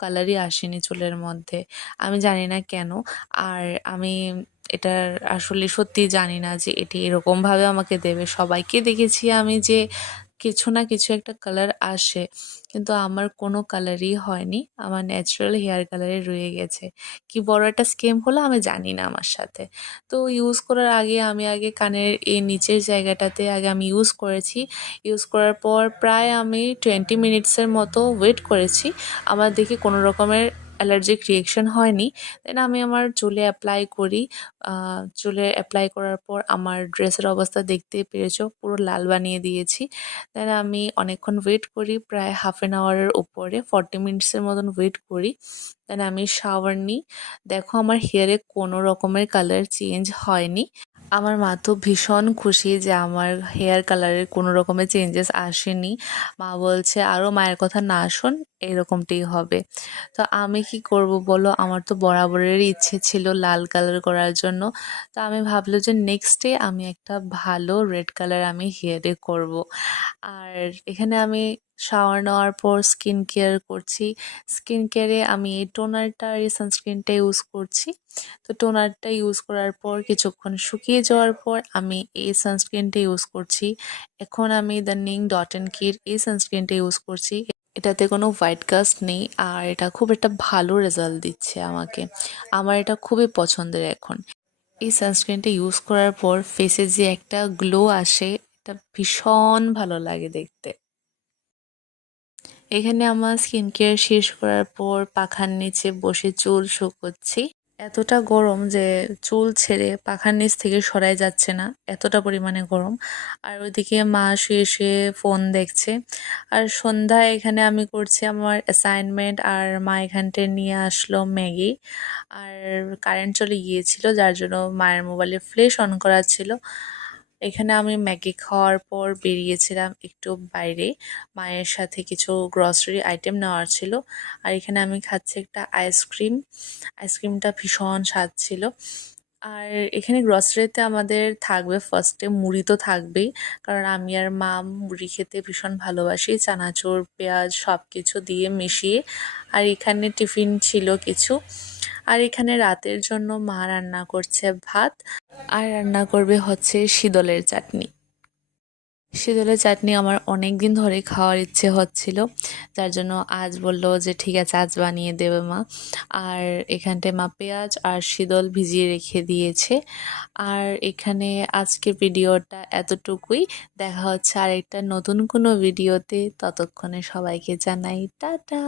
কালারই আসেনি চুলের মধ্যে। আমি জানি না কেন। আর আমি এটার আসলে সত্যিই জানি না যে এটি এরকমভাবে আমাকে দেবে। সবাইকে দেখেছি আমি যে কিছু না কিছু একটা কালার আসে, কিন্তু আমার কোনো কালারই হয়নি। আমার ন্যাচারাল হেয়ার কালারে রয়ে গেছে। কি বড় একটা স্ক্যাম হলো আমি জানি না আমার সাথে। তো ইউজ করার আগে আমি আগে কানের এই নিচের জায়গাটাতে আগে আমি ইউজ করেছি। ইউজ করার পর প্রায় আমি 20 মিনিটসের মতো ওয়েট করেছি। আমার দেখে কোনো রকমের অ্যালার্জিক রিঅ্যাকশন হয়নি। দেন আমি আমার চুলে অ্যাপ্লাই করি। চুলে অ্যাপ্লাই করার পর আমার ড্রেসের অবস্থা দেখতেই পেরেছো, পুরো লাল বানিয়ে দিয়েছি। দেন আমি অনেকক্ষণ ওয়েট করি, প্রায় হাফ অ্যান আওয়ারের উপরে 40 মিনিটসের মতন ওয়েট করি। দেন আমি শাওয়ার নিই। দেখো আমার হেয়ারে কোনো রকমের কালার চেঞ্জ হয়নি। আমার মা তো ভীষণ খুশি যে আমার হেয়ার কালারের কোনো রকমের চেঞ্জেস আসেনি। মা বলছে আরও মায়ের কথা না শোন, এরকমটাই হবে। তো আমি কি করব বলো, আমার তো বরাবরেরই ইচ্ছে ছিল লাল কালার করার জন্য। তো আমি ভাবলাম যে নেক্সট ডে আমি একটা ভালো রেড কালার আমি হেয়ারে করব। আর এখানে আমি শাওয়ার নেওয়ার পর স্কিন কেয়ার করছি। স্কিন কেয়ারে আমি এই টোনারটা আর এই সানস্ক্রিনটা ইউজ করছি। তো টোনারটা ইউজ করার পর কিছুক্ষণ শুকিয়ে যাওয়ার পর আমি এই সানস্ক্রিনটা ইউজ করছি। এখন আমি দ্য নিং ডট অ্যান্ড কির এই সানস্ক্রিনটা ইউজ করছি। এটাতে কোনো হোয়াইট কাস্ট নেই, আর এটা খুব একটা ভালো রেজাল্ট দিচ্ছে আমাকে। আমার এটা খুবই পছন্দের এখন। এই সানস্ক্রিনটা ইউজ করার পর ফেসে যে একটা গ্লো আসে, এটা ভীষণ ভালো লাগে দেখতে। এখানে আমার স্কিন কেয়ার শেষ করার পর পাখার নিচে বসে চুল শুকোচ্ছি। এতটা গরম যে চুল ছেড়ে পাখার নিচ থেকে সরাই যাচ্ছে না, এতটা পরিমাণে গরম। আর ওইদিকে মা শুয়ে শুয়ে ফোন দেখছে। আর সন্ধ্যায় এখানে আমি করছি আমার অ্যাসাইনমেন্ট, আর মা এখানটায় নিয়ে আসলো ম্যাগি। আর কারেন্ট চলে গিয়েছিল, যার জন্য মায়ের মোবাইলে ফ্ল্যাশ অন করা ছিল। এখানে আমি ম্যাগি খাওয়ার পর বেরিয়েছিলাম একটু বাইরে, মায়ের সাথে কিছু গ্রসারি আইটেম নেওয়ার ছিল। আর এখানে আমি খাচ্ছি একটা আইসক্রিম। আইসক্রিমটা ভীষণ স্বাদ ছিল। আর এখানে গ্রসারিতে আমাদের থাকবে ফার্স্টে মুড়ি তো থাকবেই, কারণ আমি আর মা মুড়ি খেতে ভীষণ ভালোবাসি, চানাচুর পেঁয়াজ সব কিছু দিয়ে মিশিয়ে। আর এখানে টিফিন ছিল কিছু। আর এখানে রাতের জন্য মা রান্না করছে ভাত, আর রান্না করবে হচ্ছে শীতলের চাটনি। শীতলের চাটনি আমার অনেক দিন ধরে খাওয়ার ইচ্ছে হচ্ছিল, যার জন্য আজ বললো যে ঠিক আছে আজ বানিয়ে দেবে মা। আর এখানটায় মা পেঁয়াজ আর শীতল ভিজিয়ে রেখে দিয়েছে। আর এখানে আজকের ভিডিওটা এতটুকুই। দেখা হচ্ছে আরেকটা নতুন কোনো ভিডিওতে, ততক্ষণে সবাইকে জানাই টাটা।